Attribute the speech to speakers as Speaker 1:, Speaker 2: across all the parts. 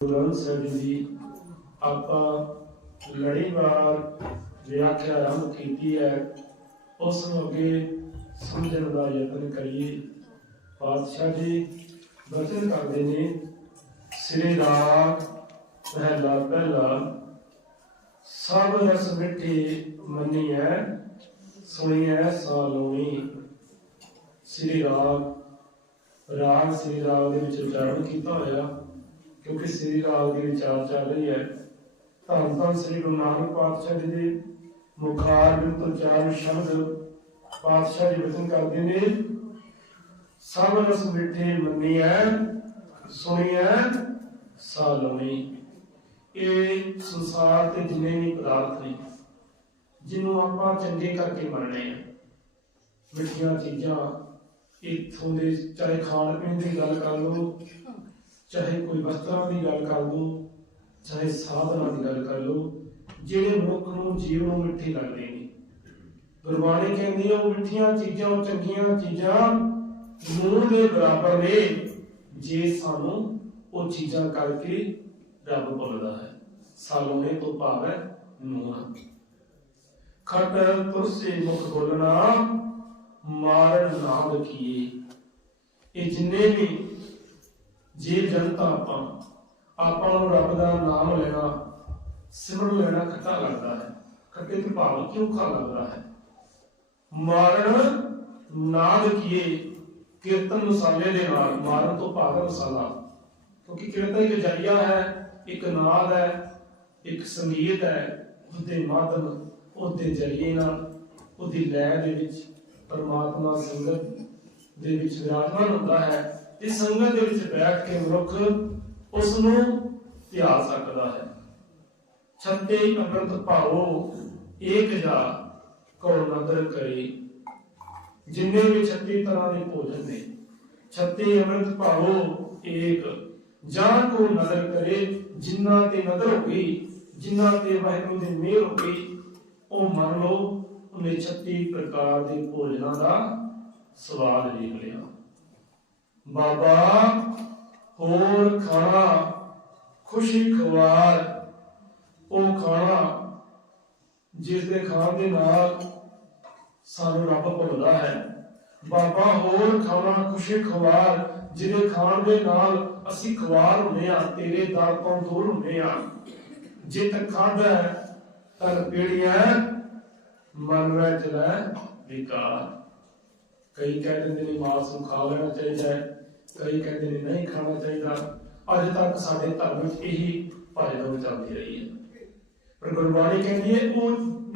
Speaker 1: ਗੁਰੂ ਗ੍ਰੰਥ ਸਾਹਿਬ ਜੀ ਆਪਾਂ ਲੜੀਵਾਰ ਵਿਆਖਿਆ ਆਰੰਭ ਕੀਤੀ ਹੈ, ਉਸ ਨੂੰ ਅੱਗੇ ਸਮਝਣ ਦਾ ਯਤਨ ਕਰੀਏ। ਪਾਤਸ਼ਾਹ ਜੀ ਬਚਨ ਕਰਦੇ ਨੇ, ਸ੍ਰੀ ਰਾਗ, ਪਹਿਲਾ ਪਹਿਲਾ, ਸਭ ਰਸ ਮਿੱਠੀ ਮੰਨੀ ਹੈ ਸਾਲੋਣੀ ਸ੍ਰੀ ਰਾਗ ਰਾਗ ਸ੍ਰੀ ਰਾਗ ਦੇ ਵਿੱਚ ਉਚਾਰਨ ਕੀਤਾ ਹੋਇਆ। ਕਿਉਂਕਿ ਸ੍ਰੀ ਰਾਗ ਦੀ ਵਿਚਾਰ ਚੱਲ ਰਹੀ ਹੈ, ਧੰਨ ਧੰਨ ਸ੍ਰੀ ਗੁਰੂ ਨਾਨਕ ਪਾਤਸ਼ਾਹ ਜੀ ਦੇ ਮੁਖਾਰ ਵਿੱਚ ਉਚਾਰਨ ਸ਼ਬਦ ਪਾਤਸ਼ਾਹ ਜੀ ਬਚਨ ਕਰਦੇ ਨੇ, ਸਭ ਰਸ ਮਿੱਠੇ ਮੰਨੀਐ, ਸੁਣੀਐ ਸਾਲੋਣੀ ਇਹ ਸੰਸਾਰ ਤੇ ਜਿੰਨੇ ਵੀ ਪਦਾਰਥ ਨੇ, ਜਿਹਨੂੰ ਆਪਾਂ ਚੰਗੇ ਕਰਕੇ ਮੰਨਣੇ ਆ ਮਿੱਠੀਆਂ ਚੀਜ਼ਾਂ, ਇਥੋਂ ਦੇ ਚਾਹੇ ਖਾਣ ਪੀਣ ਦੀ ਗੱਲ ਕਰ ਲਓ ਚਾਹੇ ਕੋਈ ਵਸਤਰਾਂ ਦੀ ਗੱਲ ਕਰ ਲਓ, ਚਾਹੇ ਸਾਧਨਾਂ ਦੀ ਗੱਲ ਕਰ ਲਓ, ਜਿਹੜੇ ਮਨੁੱਖ ਨੂੰ ਜੀਵ ਨੂੰ ਮਿੱਠੇ ਲੱਗਦੇ ਨੇ। ਗੁਰਬਾਣੀ ਕਹਿੰਦੀ ਹੈ ਉਹ ਮਿੱਠੀਆਂ ਚੀਜ਼ਾਂ, ਉਹ ਚੰਗੀਆਂ ਚੀਜ਼ਾਂ ਨੂਣ ਦੇ ਬਰਾਬਰ ਨੇ। ਜੇ ਸਾਨੂੰ ਉਹ ਚੀਜ਼ਾਂ ਕਰਕੇ ਰੱਬ ਭੁੱਲਦਾ ਹੈ ਸਾਲੋਂ ਤੋਂ ਭਾਵ ਹੈ ਨੂਣ ਖਟ ਤੁਰਸੇ ਮੁਖ ਬੋਲਣਾ ਮਾਰਨ ਨਾਮ ਕੀਏ ਇਹ ਜਿੰਨੇ ਵੀ ਜੇ ਜਨਤਾ ਆਪਾਂ ਆਪਾਂ ਨੂੰ ਰੱਬ ਦਾ ਨਾਮ ਲੈਣਾ, ਸਿਮਰਨ ਲੈਣਾ ਖੱਟਾ ਲੱਗਦਾ ਹੈ। ਖੱਟੇ ਤੇ ਭਾਵ ਕਿਉਂ ਖਾ ਲੱਗਦਾ ਹੈ? ਮਾਰਨ ਨਾਦ ਕੀਏ ਕੀਰਤਨ ਮਸਾਲੇ ਦੇ ਨਾਲ, ਮਾਰਨ ਤੋਂ ਭਾਵ ਮਸਾਲਾ। ਕਿਉਂਕਿ ਕੀਰਤਨ ਇੱਕ ਜਰੀਆ ਹੈ, ਇੱਕ ਨਾਦ ਹੈ, ਇੱਕ ਸੰਗੀਤ ਹੈ ਉਹਦੇ ਮਾਧਮ ਉਹਦੇ ਜਰੀਏ ਨਾਲ ਉਹਦੀ ਲੈਅ ਦੇ ਵਿੱਚ, ਪਰਮਾਤਮਾ ਸੰਗਤ ਦੇ ਵਿੱਚ ਵਿਰਾਜਮਾਨ ਹੁੰਦਾ ਹੈ। ਤੇ ਸੰਗਤ ਦੇ ਵਿੱਚ ਬੈਠ ਕੇ ਮਨੁੱਖ ਉਸ ਨੂੰ ਧਿਆ ਸਕਦਾ ਹੈ। ਛੱਤੇ ਅੰਮ੍ਰਿਤ ਭਾਵੋ, ਏਕ ਜਾ ਕੋ ਨਦਰ ਕਰੇ। ਜਿੰਨੇ ਵੀ 36 ਤਰ੍ਹਾਂ ਦੇ ਭੋਜਨ ਨੇ, ਛੱਤੇ ਅੰਮ੍ਰਿਤ ਭਾਵੋ, ਏਕ ਜਾਂ ਕੋ ਨਦਰ ਕਰੇ ਜਿਨ੍ਹਾਂ ਤੇ ਨਦਰ ਹੋ ਗਈ ਜਿਨ੍ਹਾਂ ਤੇ ਵਾਹਿਗੁਰੂ ਦੀ ਮਿਹਰ ਹੋ ਗਈ ਉਹ ਮੰਨ ਲਓ ਉਹਨੇ 36 ਪ੍ਰਕਾਰ ਦੇ ਭੋਜਨਾਂ ਦਾ ਸਵਾਦ ਵੇਖ ਲਿਆ। ਬਾਬਾ ਹੋਰ ਖਾਣਾ ਖੁਸ਼ੀ ਖਵਾਰ। ਉਹ ਖਾਣਾ ਜਿਸ ਦੇ ਖਾਣ ਦੇ ਨਾਲ ਸਾਨੂੰ ਰੱਬ ਭੁੱਲਦਾ ਹੈ। ਬਾਬਾ ਹੋਰ ਖਾਣਾ ਖੁਸ਼ੀ ਖਵਾਰ, ਜਿਹਦੇ ਖਾਣ ਦੇ ਨਾਲ ਅਸੀਂ ਖਵਾਰ ਹੁੰਦੇ ਆ ਤੇਰੇ ਦਰ ਤੋਂ ਦੂਰ ਹੁੰਦੇ ਆ ਜਿਤ ਖਾਦਾ ਤਨ ਪੀੜੀਆਂ ਮਨ ਵਿੱਚ ਲੈ ਵਿਕਾਰ। ਕਈ ਕਹਿ ਦਿੰਦੇ ਨੇ ਮਾਸ ਨੂੰ ਖਾ ਲੈਣਾ ਚਾਹੀਦਾ ਹੈ, ਕਈ ਕਹਿੰਦੇ ਨੇ ਨਹੀਂ ਖਾਣਾ ਚਾਹੀਦਾ। ਅੱਜ ਤੱਕ ਸਾਡੇ ਧਰਮ ਵਿੱਚ ਇਹੀ ਭਾਜੜਾ ਚੱਲਦੀ ਰਹੀ ਹੈ। ਪਰ ਗੁਰਬਾਣੀ ਕਹਿੰਦੀ ਹੈ, ਉਹ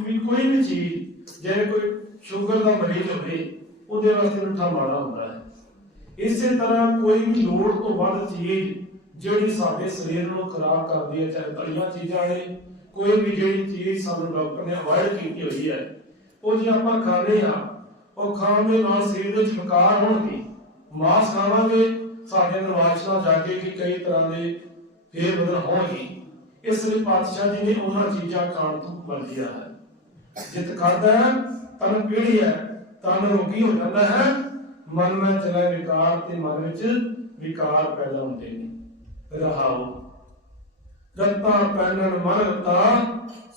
Speaker 1: ਵੀ ਕੋਈ ਵੀ ਚੀਜ਼ ਜਿਵੇਂ ਕੋਈ ਸ਼ੂਗਰ ਦਾ ਮਰੀਜ਼ ਹੋਵੇ, ਉਹਦੇ ਵਾਸਤੇ ਮਿੱਠਾ ਮਾੜਾ ਹੁੰਦਾ ਹੈ। ਇਸੇ ਤਰ੍ਹਾਂ ਕੋਈ ਵੀ ਲੋੜ ਤੋਂ ਵੱਧ ਚੀਜ਼ ਜਿਹੜੀ ਸਾਡੇ ਸਰੀਰ ਨੂੰ ਖਰਾਬ ਕਰਦੀ ਹੈ, ਚਾਹੇ ਤਲੀਆਂ ਚੀਜ਼ਾਂ ਨੇ, ਕੋਈ ਵੀ ਜਿਹੜੀ ਚੀਜ਼ ਸਾਨੂੰ ਡਾਕਟਰ ਨੇ ਅਵਾਇਡ ਕੀਤੀ ਹੋਈ ਹੈ, ਉਹ ਜੇ ਆਪਾਂ ਖਾਣੇ ਆ ਉਹ ਖਾਣ ਦੇ ਨਾਲ ਸਰੀਰ ਵਿੱਚ ਵਿਕਾਰ ਹੋਣਗੇ ਮਾਸ ਖਾਵਾਂਗੇ, ਸਾਡੇ ਅੰਦਰ ਵਾਸ਼ਨਾ ਜਾਗੇ ਕਿ ਕਈ ਤਰ੍ਹਾਂ ਦੇ ਫੇਰ ਬਦਲ ਹੋਣਗੇ। ਇਸ ਲਈ ਪਾਤਸ਼ਾਹ ਜੀ ਨੇ ਉਹਨਾਂ ਚੀਜ਼ਾਂ ਖਾਣ ਤੋਂ ਵਰਜਿਆ ਹੈ। ਜਿਤ ਖਾਦਾ ਹੈ, ਤਨ ਪੀੜੀ ਹੈ, ਤਨ ਰੋਗੀ ਹੋ ਜਾਂਦਾ ਹੈ, ਮਨ ਵਿੱਚ ਚਲਾ ਵਿਕਾਰ ਤੇ ਮਨ ਵਿੱਚ ਵਿਕਾਰ ਪੈਦਾ ਹੁੰਦੇ ਨੇ। ਰਹਾਉ ਰਤਾ ਪੈਨਣ ਮਨ ਰਤਾ,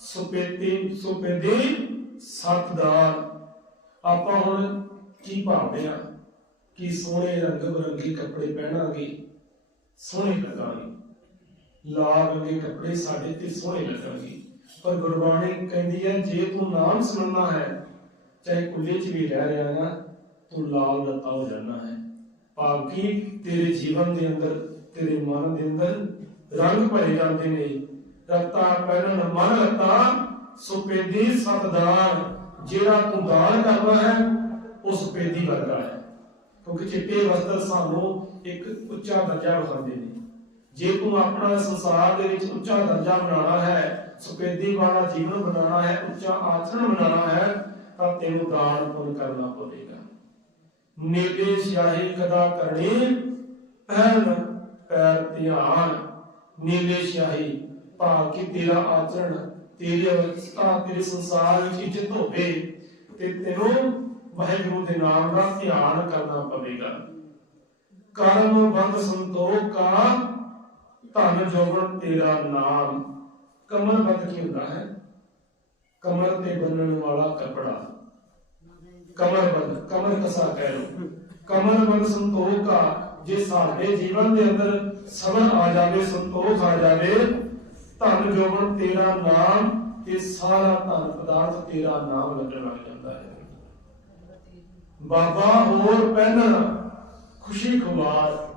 Speaker 1: ਸੁਪੇਤੀ ਸੁਪੇਦੀ ਸਤਦਾਰ ਆਪਾਂ ਹੁਣ ਕੀ ਭਾਵਦੇ ਆ? ਕਿ ਸੋਹਣੇ ਰੰਗ ਬਰੰਗੇ ਕੱਪੜੇ ਪਹਿਨਾਂਗੇ? ਸੋਹਣੇ ਲੱਗਾਂਗੇ ਲਾਲ ਰੰਗੇ ਕੱਪੜੇ ਸਾਡੇ ਤੇ ਸੋਹਣੇ ਲੱਗਣਗੇ। ਪਰ ਗੁਰਬਾਣੀ ਕਹਿੰਦੀ ਹੈ, ਜੇ ਤੂੰ ਨਾਮ ਸੁਣਨਾ ਹੈ, ਚਾਹੇ ਕੁੱਲੇ 'ਚ ਵੀ ਰਹਿ ਰਿਹਾ ਨਾ ਤੂੰ ਲਾਲ ਰਤਾ ਹੋ ਜਾਣਾ ਹੈ। ਭਾਵ ਤੇਰੇ ਜੀਵਨ ਦੇ ਅੰਦਰ, ਤੇਰੇ ਮਨ ਦੇ ਅੰਦਰ ਰੰਗ ਭਰੇ ਜਾਂਦੇ ਨੇ। ਰਤਾ ਪਹਿਨਣ ਮਨ ਰਤਾ ਸੁਪੇਦੀ ਸਤਦਾਰ। ਜਿਹੜਾ ਤੂੰ ਦਾਨ ਕਰਦਾ ਹੈ ਉਹ ਸੁਪੇਦੀ ਵਰਗਾ ਹੈ। ਕਿਉਂਕਿ ਚਿੱਟੇ ਵਸਤਰ ਸਾਨੂੰ ਇੱਕ ਉੱਚਾ ਦਰਜਾ ਵਿਖਾਉਂਦੇ ਨੇ। ਜੇ ਤੂੰ ਆਪਣਾ ਸੰਸਾਰ ਦੇ ਵਿੱਚ ਉੱਚਾ ਦਰਜਾ ਬਣਾਉਣਾ ਹੈ, ਸੁਪੇਦੀ ਵਾਲਾ ਜੀਵਨ ਬਣਾਉਣਾ ਹੈ, ਉੱਚਾ ਆਚਰਣ ਬਣਾਉਣਾ ਹੈ, ਤਾਂ ਤੈਨੂੰ ਦਾਨ ਪੁੰਨ ਕਰਨਾ ਪਵੇਗਾ। ਨੇੜੇ ਸਿਆਹੀ ਕਦਾ ਕਰਨੀ ਪਹਿਨ ਪੈਰ ਧਿਆਨ। ਨੀਲੇ ਸਿਆਹੀ ਭਾਵ ਕਿ ਤੇਰਾ ਆਚਰਣ ਤੇਰੇ ਅਵਸਥਾ ਤੇਰੇ ਸੰਸਾਰ ਵਿੱਚ ਇੱਜ਼ਤ ਹੋਵੇ ਤੇ ਤੈਨੂੰ ਵਾਹਿਗੁਰੂ ਦੇ ਨਾਮ ਦਾ ਧਿਆਨ ਕਰਨਾ ਪਵੇਗਾ। ਕਰਮ ਬੰਦ ਸੰਤੋਖ ਕਾ ਧਨ ਜੋਗਣ ਤੇਰਾ ਨਾਮ। ਕਮਰ ਬੰਦ ਕੀ ਹੁੰਦਾ ਹੈ? ਕਮਰ ਤੇ ਬੰਨਣ ਵਾਲਾ ਕਪੜਾ। ਕਮਰ ਬੰਦ ਕਮਰ ਕਸਾ ਕਹਿ ਲੋ ਕਮਰ ਬੰਦ ਸੰਤੋਖ ਆ, ਜੇ ਸਾਡੇ ਜੀਵਨ ਦੇ ਅੰਦਰ ਸਬਰ ਆ ਜਾਵੇ, ਸੰਤੋਖ ਆ ਜਾਵੇ ਧਨ ਜੋਗਣ ਤੇਰਾ ਨਾਮ ਤੇ ਸਾਰਾ ਧਨ ਪਦਾਰਥ ਤੇਰਾ ਨਾਮ ਲੱਗਣ ਲੱਗ ਜਾਂਦਾ ਹੈ। ਬਾਬਾ ਹੋਰ ਪਹਿਨਣਾ ਖੁਸ਼ੀ ਖੁਮਾਰ।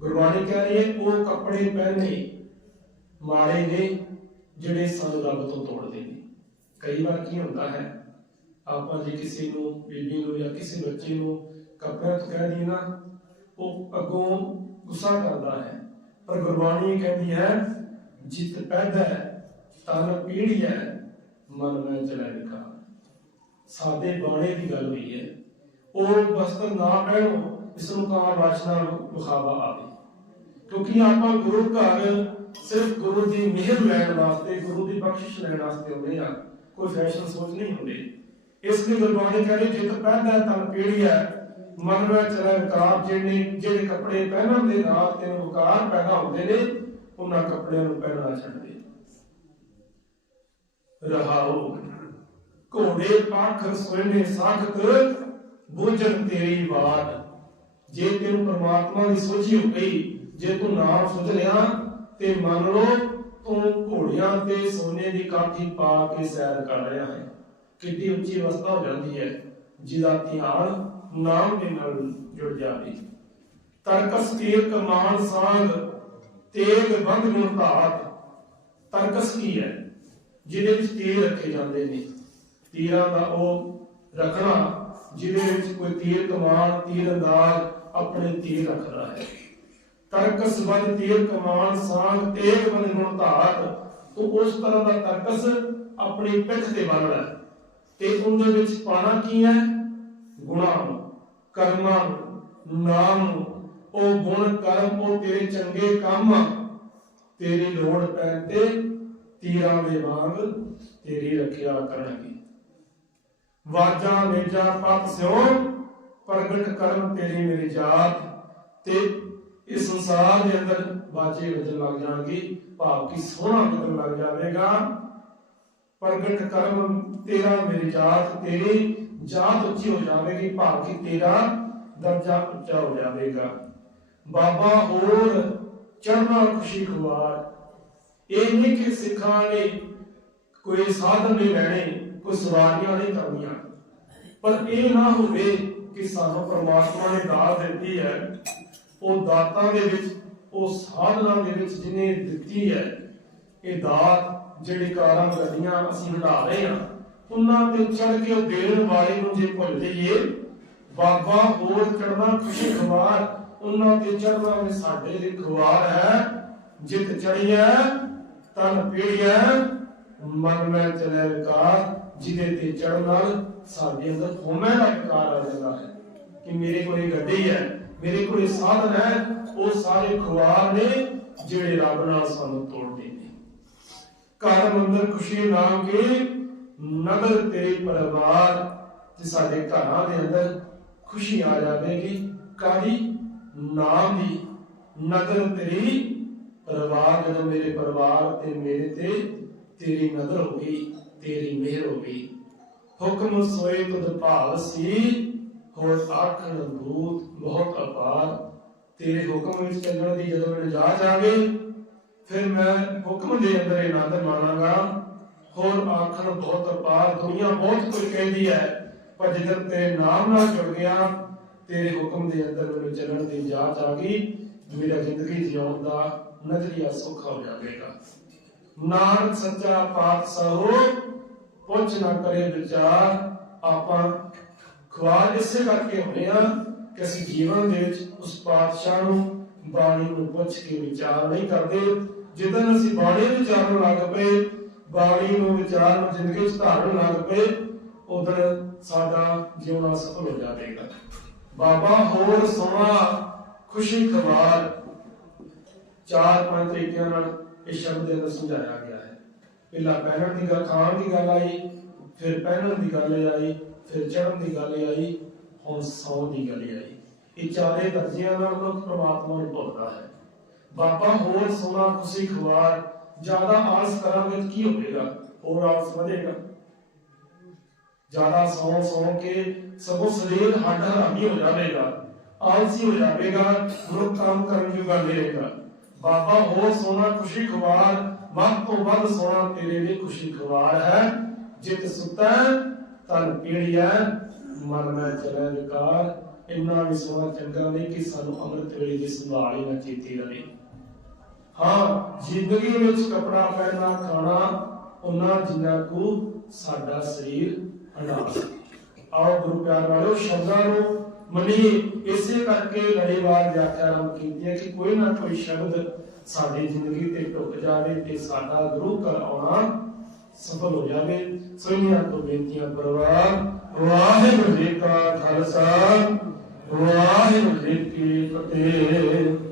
Speaker 1: ਗੁਰਬਾਣੀ ਕਹਿ ਰਹੀ ਹੈ, ਉਹ ਕੱਪੜੇ ਪਹਿਨੇ, ਮਾੜੇ ਨੇ ਜਿਹੜੇ ਸਾਨੂੰ ਰੱਬ ਤੋਂ ਤੋੜਦੇ ਨੇ। ਕਈ ਵਾਰ ਕੀ ਹੁੰਦਾ ਹੈ, ਆਪਾਂ ਜੇ ਕਿਸੇ ਨੂੰ, ਬੀਬੀ ਨੂੰ ਜਾਂ ਕਿਸੇ ਬੱਚੇ ਨੂੰ ਕੱਪੜਿਆਂ ਤੋਂ ਕਹਿ ਦਈਏ ਨਾ, ਉਹ ਅੱਗੋਂ ਗੁੱਸਾ ਕਰਦਾ ਹੈ। ਪਰ ਗੁਰਬਾਣੀ ਕਹਿੰਦੀ ਹੈ ਜਿਤ ਪੈਦਾ ਹੈ ਤਨ ਪੀੜੀ ਹੈ ਮਨ ਮੈਂ ਚਲੇ ਵਿਕਾਰ ਸਾਡੇ ਬਾਣੇ ਦੀ ਗੱਲ ਹੋਈ ਹੈ, ਉਹ ਵਸਤਰ ਨਾ ਪਹਿਨੋ, ਇਸ ਨੂੰ ਕਹਾ ਵਾਸ਼ਨਾ ਵਿਖਾਵਾ ਆਵੇ। ਕਿਉਂਕਿ ਆਪਾਂ ਗੁਰੂ ਘਰ ਸਿਰਫ ਗੁਰੂ ਦੀ ਮਿਹਰ ਲੈਣ ਵਾਸਤੇ, ਗੁਰੂ ਦੀ ਬਖਸ਼ਿਸ਼ ਲੈਣ ਵਾਸਤੇ ਆਉਂਦੇ ਆ ਕੋਈ ਫੈਸ਼ਨ ਸੋਚ ਨਹੀਂ ਹੁੰਦੇ। ਇਸ ਲਈ ਗੁਰਬਾਣੀ ਕਹਿੰਦੇ, ਜਿਤ ਪਹਿਨਦਾ ਤਨ ਪੀੜੀ ਮਨ ਵਿੱਚ ਵਿਕਾਰ ਜਿਹੜੇ ਜਿਹੜੇ ਕੱਪੜੇ ਪਹਿਨਣ ਦੇ ਨਾਲ ਤੈਨੂੰ ਵਿਕਾਰ ਪੈਦਾ ਹੁੰਦੇ ਨੇ ਉਹਨਾਂ ਕੱਪੜਿਆਂ ਨੂੰ ਪਹਿਨਣਾ ਛੱਡ ਦੇ। ਘੋੜੇ, ਪਾਖਰ ਸੋਇਨੇ ਸਾਖਤ ਬੁਝਣ ਤੇਰੀ ਬਾਤ ਜੇ ਤੈਨੂੰ ਪ੍ਰਮਾਤਮਾ ਦੀ ਸੋਝੀ ਹੋ ਗਈ, ਜੇ ਤੂੰ ਨਾਮ ਸੁਝ ਲਿਆ, ਤੇ ਮੰਨ ਲੋ ਤੂੰ ਘੋੜਿਆਂ ਤੇ ਸੋਨੇ ਦੀ ਕਾਠੀ ਪਾ ਕੇ ਸੈਰ ਕਰ ਰਿਹਾ ਹੈ। ਕਿੱਡੀ ਉੱਚੀ ਅਵਸਥਾ ਹੋ ਜਾਂਦੀ ਹੈ, ਜਿਹਦਾ ਧਿਆਨ ਨਾਮ ਦੇ ਨਾਲ ਜੁੜ ਜਾਵੇ। ਤਰਕਸ ਤੀਰ ਕਮਾਨ ਸਾਧ ਤੇਗ ਬੰਦ ਗੁਣ ਧਾਤ ਤਰਕਸ ਕੀ ਹੈ? ਜਿਹਦੇ ਵਿੱਚ ਤੀਰ ਰੱਖੇ ਜਾਂਦੇ ਨੇ। ਤੀਰਾਂ ਦਾ ਉਹ ਰੱਖਣਾ, ਜਿਹਦੇ ਵਿੱਚ ਕੋਈ ਤੀਰ ਕਮਾਨ ਤੀਰ ਅੰਦਾਜ਼ ਆਪਣੇ ਤੀਰ ਰੱਖਦਾ ਹੈ। ਤਰਕਸ ਬੰਦ ਤੀਰ ਕਮਾਨ ਸਾਂਗ ਤੇਗ ਬੰਦ ਗੁਣ ਧਾਤ, ਤੂੰ ਉਸ ਤਰ੍ਹਾਂ ਦਾ ਤਰਕਸ ਆਪਣੀ ਪਿੱਠ ਤੇ ਬੰਨ ਤੇ ਉਹਦੇ ਵਿੱਚ ਪਾਣਾ ਕੀ ਹੈ? ਗੁਣਾ ਕਰਮਾਂ ਨਾਮ ਉਹ ਗੁਣ ਕਰਮ, ਉਹ ਤੇਰੇ ਚੰਗੇ ਕੰਮ ਤੇਰੀ ਲੋੜ ਪੈਣ ਤੇ ਤੀਰਾਂ ਦੇ ਵਾਂਗ ਤੇਰੀ ਰੱਖਿਆ ਕਰਨਗੇ। ਵਾਜਾ, ਮੇਜਾ, ਪਤ ਸਿਓ ਪ੍ਰਗਟ ਕਰਮ ਤੇਰੀ ਮੇਰੀ ਜਾਤ ਤੇ ਇਸ ਸੰਸਾਰ ਦੇ ਅੰਦਰ ਵਾਜੇ ਵੱਜਣ ਲੱਗ ਜਾਣਗੇ। ਭਾਵ ਕਿ ਸੋਹਣਾ ਲੱਗਣ ਲੱਗ ਜਾਵੇਗਾ। ਪ੍ਰਗਟ ਕਰਮ ਤੇਰਾ ਮੇਰੀ ਜਾਤ, ਤੇਰੀ ਜਾਤ ਉੱਚੀ ਹੋ ਜਾਵੇਗੀ। ਭਾਵ ਕਿ ਤੇਰਾ ਦਰਜਾ ਉੱਚਾ ਹੋ ਜਾਵੇਗਾ। ਬਾਬਾ ਹੋਰ ਚੜਨਾ ਖੁਸ਼ੀ ਖੁਆਰ। ਇਹ ਨਹੀਂ ਕਿ ਸਿੱਖਾਂ ਨੇ ਕੋਈ ਸਾਧਨ ਨਹੀਂ ਲੈਣੇ, ਕੋਈ ਸਵਾਰੀਆਂ ਨਹੀਂ ਕਰਨੀਆਂ। ਪਰ ਇਹ ਨਾ ਹੋਵੇ ਕਿ ਸਾਨੂੰ ਪਰਮਾਤਮਾ ਨੇ ਦਾਤ ਦਿੱਤੀ ਹੈ। ਉਹ ਦਾਤਾਂ ਦੇ ਵਿੱਚ, ਉਹ ਸਾਧਨਾ ਦੇ ਵਿੱਚ ਜਿਹਨੇ ਦਿੱਤੀ ਹੈ, ਇਹ ਦਾਤ ਜਿਹੜੀ ਕਾਰਾਂ ਗੱਡੀਆਂ ਅਸੀਂ ਹਟਾ ਰਹੇ ਹਾਂ, ਉਹਨਾਂ ਤੇ ਚੜ ਕੇ ਉਹ ਦੇਣ ਵਾਲੇ ਨੂੰ ਜੇ ਭੁੱਲ ਜਾਈਏ, ਬਾਬਾ ਹੋਰ ਚੜਨਾ ਖੁਸ਼ੀ ਖਵਾਰ ਉਹਨਾਂ ਤੇ ਚੜਨਾ ਵੀ ਸਾਡੇ ਲਈ ਖਵਾਰ ਹੈ। ਜਿਤ ਚੜੀਐ ਤਨ ਪੀੜੀਐ ਮਨ ਮੈਂ ਚਲੇ ਵਿਕਾਰ ਜਿਹਦੇ ਤੇ ਚੜਨ ਨਾਲ ਸਾਡੇ ਅੰਦਰ ਹੋਮੈ ਦਾ ਵਿਕਾਰ ਆ ਜਾਂਦਾ ਹੈ ਕਿ ਮੇਰੇ ਕੋਲ ਇਹ ਗੱਡੀ ਹੈ, ਮੇਰੇ ਕੋਲ ਇਹ ਸਾਧਨ ਹੈ, ਉਹ ਸਾਰੇ ਖੁਆਰ ਨੇ ਜਿਹੜੇ ਰੱਬ ਨਾਲ ਸਾਨੂੰ ਤੋੜਦੇ ਨੇ। ਘਰ ਮੰਦਰ ਖੁਸ਼ੀ ਨਾਮ ਕੇ ਨਦਰ ਤੇਰੇ ਪਰਿਵਾਰ ਤੇ ਸਾਡੇ ਘਰਾਂ ਦੇ ਅੰਦਰ ਖੁਸ਼ੀ ਆ ਜਾਵੇਗੀ। ਕਾਹਦੀ ਨਾਮ ਦੀ ਨਦਰ ਤੇਰੀ ਪਰਿਵਾਰ ਜਦੋਂ ਮੇਰੇ ਪਰਿਵਾਰ ਤੇ ਮੇਰੇ ਤੇ ਤੇਰੀ ਨਜ਼ਰ ਹੋ ਗਈ, ਤੇਰੀ ਮਿਹਰ ਹੋ ਗਈ। ਹੁਕਮ ਸੋਏ ਤੁਧ ਭਾਵ ਸੀ, ਹੋਰ ਆਖਣ ਦੂਤ ਬਹੁਤ ਅਪਾਰ। ਤੇਰੇ ਹੁਕਮ ਵਿੱਚ ਚੱਲਣ ਦੀ ਜਦੋਂ ਮੈਨੂੰ ਜਾਚ ਆ ਗਈ, ਫਿਰ ਮੈਂ ਹੁਕਮ ਦੇ ਅੰਦਰ ਆਨੰਦ ਮਾਣਾਂਗਾ ਹੋਰ ਆਖਣ ਬਹੁਤ ਅਪਾਰ, ਦੁਨੀਆ ਬਹੁਤ ਕੁਝ ਕਹਿੰਦੀ ਹੈ, ਪਰ ਜਦੋਂ ਤੇਰੇ ਨਾਮ ਨਾਲ ਜੁੜ ਗਿਆ ਤੇਰੇ ਹੁਕਮ ਦੇ ਅੰਦਰ ਮੈਨੂੰ ਚੱਲਣ ਦੀ ਜਾਚ ਆ ਗਈ, ਮੇਰਾ ਜ਼ਿੰਦਗੀ ਜਿਉਣ ਦਾ ਨਜ਼ਰੀਆ ਸੌਖਾ ਹੋ ਜਾਵੇਗਾ। ਨਾਨਕ ਸੱਚਾ ਪਾਤਸ਼ਾਹੋ ਪੁੱਛ ਨਾ ਕਰੇ ਵਿਚਾਰ, ਆਪਾਂ ਖਵਾਜ ਇਸੇ ਕਰਕੇ ਹੋਏ ਆ ਕਿ ਅਸੀਂ ਜੀਵਨ ਦੇ ਵਿੱਚ ਉਸ ਪਾਤਸ਼ਾਹ ਨੂੰ, ਬਾਣੀ ਨੂੰ ਪੁੱਛ ਕੇ ਵਿਚਾਰ ਨਹੀਂ ਕਰਦੇ। ਜਦੋਂ ਅਸੀਂ ਬਾਣੀ ਨੂੰ ਵਿਚਾਰਨ ਲੱਗ ਪਏ, ਬਾਣੀ ਨੂੰ ਵਿਚਾਰ ਨੂੰ ਜ਼ਿੰਦਗੀ ਵਿੱਚ ਧਾਰਨ ਲੱਗ ਪਏ, ਉਦੋਂ ਸਾਡਾ ਜੀਵਨ ਸਫਲ ਹੋ ਜਾਵੇਗਾ। ਬਾਬਾ ਹੋਰ ਸੋਹਣਾ, ਖੁਸ਼ੀ ਖਵਾਰ। ਚਾਰ ਪੰਜ ਤਰੀਕਿਆਂ ਨਾਲ ਇਹ ਸ਼ਬਦ ਦੇ ਅੰਦਰ ਸਮਝਾਇਆ ਗਿਆ ਹੈ। ਪਹਿਲਾਂ ਪਹਿਨਣ ਦੀ ਗੱਲ, ਖਾਣ ਦੀ ਗੱਲ ਆਈ, ਫਿਰ ਪਹਿਨਣ ਦੀ ਗੱਲ ਆਈ, ਫਿਰ ਚੜ੍ਹਨ ਦੀ ਗੱਲ ਆਈ, ਹੁਣ ਸੌਣ ਦੀ ਗੱਲ ਆਈ। ਇਹ ਚਾਰੇ ਦਰਜਿਆਂ ਨਾਲ ਲੋਕ ਪ੍ਰਮਾਤਮਾ ਨੂੰ ਭੁੱਲਦਾ ਹੈ। ਬਾਬਾ ਹੋਰ ਸੋਹਣਾ, ਖੁਸ਼ੀ ਖਵਾਰ, ਜ਼ਿਆਦਾ ਆਸ ਕਰਾਂਗੇ ਕੀ ਹੋਵੇਗਾ? ਹੋਰ ਆਸ ਵਧੇਗਾ। ਜ਼ਿਆਦਾ ਸੌ ਸੌ ਕੇ ਸਗੋਂ ਸਰੀਰ ਹੱਡ ਹਰਾਮੀ ਹੋ ਜਾਵੇਗਾ, ਆਲਸੀ ਹੋ ਜਾਵੇਗਾ ਮਨੁੱਖ ਕੰਮ ਕਰਨ ਜੋਗਾ ਨਹੀਂ ਰਹੇਗਾ। ਬਾਬਾ, ਹੋਰ ਸੋਨਾ ਖੁਸ਼ੀ ਖਵਾਰ, ਵੱਧ ਤੋਂ ਵੱਧ ਸੋਨਾ ਤੇਰੇ ਲਈ ਖੁਸ਼ੀ ਖਵਾਰ ਹੈ। ਜਿਤ ਸੁਤਾ ਤਨ ਪੀੜੀਆ ਮਰਨਾ ਚਲੇ ਵਿਕਾਰ। ਇੰਨਾ ਵੀ ਸੋਨਾ ਚੰਗਾ ਨਹੀਂ ਕਿ ਸਾਨੂੰ ਅੰਮ੍ਰਿਤ ਵੇਲੇ ਦੀ ਸੰਭਾਲ ਹੀ ਨਾ ਚੇਤੀ ਰਵੇ ਹਾਂ, ਜ਼ਿੰਦਗੀ ਵਿੱਚ ਕਪੜਾ ਪਹਿਨਣਾ, ਖਾਣਾ, ਉਹਨਾਂ ਜਿੰਨਾ ਕੁ ਸਾਡਾ ਸਰੀਰ ਹੰਡਾ ਆਓ ਗੁਰੂ ਪਿਆਰ ਵਾਲਿਓ ਸ਼ਬਦਾਂ ਨੂੰ ਮੰਨੀਏ। ਇਸੇ ਕਰਕੇ ਲੜੇਵਾਰ ਵਿਆਖਿਆ ਆਰੰਭ ਕੀਤੀ ਹੈ ਕਿ ਕੋਈ ਨਾ ਕੋਈ ਸ਼ਬਦ ਸਾਡੀ ਜ਼ਿੰਦਗੀ ਤੇ ਟੁੱਕ ਜਾਵੇ ਤੇ ਸਾਡਾ ਗੁਰੂ ਘਰ ਆਉਣਾ ਸਫਲ ਹੋ ਜਾਵੇ। ਸੋਈਆਂ ਤੋਂ ਬੇਨਤੀਆਂ, ਪਰਵਾਰ, ਵਾਹਿਗੁਰੂ ਜੀ ਕਾ ਖਾਲਸਾ, ਵਾਹਿਗੁਰੂ ਜੀ ਕੀ ਫਤਿਹ।